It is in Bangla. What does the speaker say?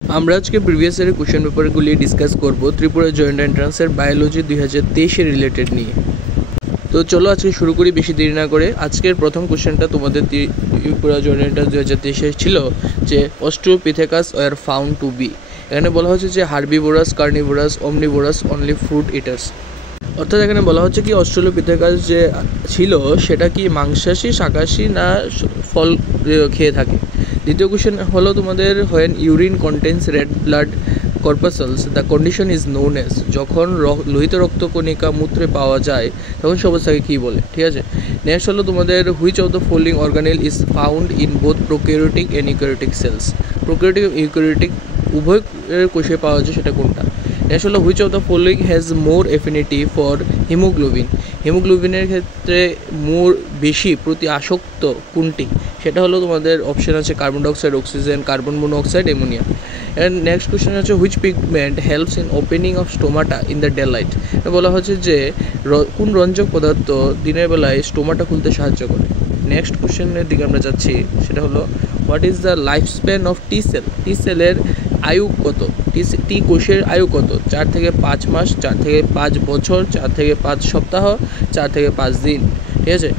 আমরা আজকে প্রিভিয়াস ইয়ারের কোশ্চেন পেপারগুলি ডিসকাস করব ত্রিপুরা জয়েন্ট এন্ট্রান্সের বায়োলজি 2023 রিলেটেড নিয়ে। তো চলো আজকে শুরু করি বেশি দেরি না করে। আজকের প্রথম কোশ্চেনটা তোমাদের ত্রিপুরা জয়েন্ট এন্ট্রান্স 2023 ছিল যে অস্ট্রোপিথেকাস ওয়ার ফাউন্ড টু বি। এখানে বলা হচ্ছে যে herbivorous, carnivorous, omnivorous, only fruit Eaters. অর্থাৎ এখানে বলা হচ্ছে কি অস্ট্রেলোপিথেকাস যে ছিল সেটা কি মাংসাশী, শাকাশী না ফল খেয়ে থাকে। দ্বিতীয় কোশ্চেন হলো তোমাদের when urine contains red blood corpuscles the condition is known as. যখন লোহিত রক্তকণিকা মূত্রে পাওয়া যায় তখন সে অবস্থাকে কী বলে, ঠিক আছে। নেক্সট হলো তোমাদের which of the following organelle is found in both prokaryotic and eukaryotic cells. Prokaryotic eukaryotic উভয় কোষে পাওয়া যায় সেটা কোনটা। নেক্সট হলো which of the following has more affinity for haemoglobin. হিমোগ্লোবিনের ক্ষেত্রে মোর বেশি প্রতি আসক্ত কোনটি, সেটা হলো তোমাদের অপশান আছে carbon dioxide, oxygen, carbon monoxide, ammonia. And next question হচ্ছে which pigment helps in opening of stomata in the daylight. বলা হচ্ছে যে কোন রঞ্জক পদার্থ দিনের বেলায় স্টোমাটা খুলতে সাহায্য করে। নেক্সট কোয়েশ্চেনের দিকে আমরা যাচ্ছি, সেটা হলো what is the life span of T cell. T সেলের আয়ু কত, টি কোষের আয়ু কত? 4 থেকে 5 মাস, 4 থেকে 5 বছর, 4 থেকে 5 সপ্তাহ, 4 থেকে 5 দিন, ঠিক আছে।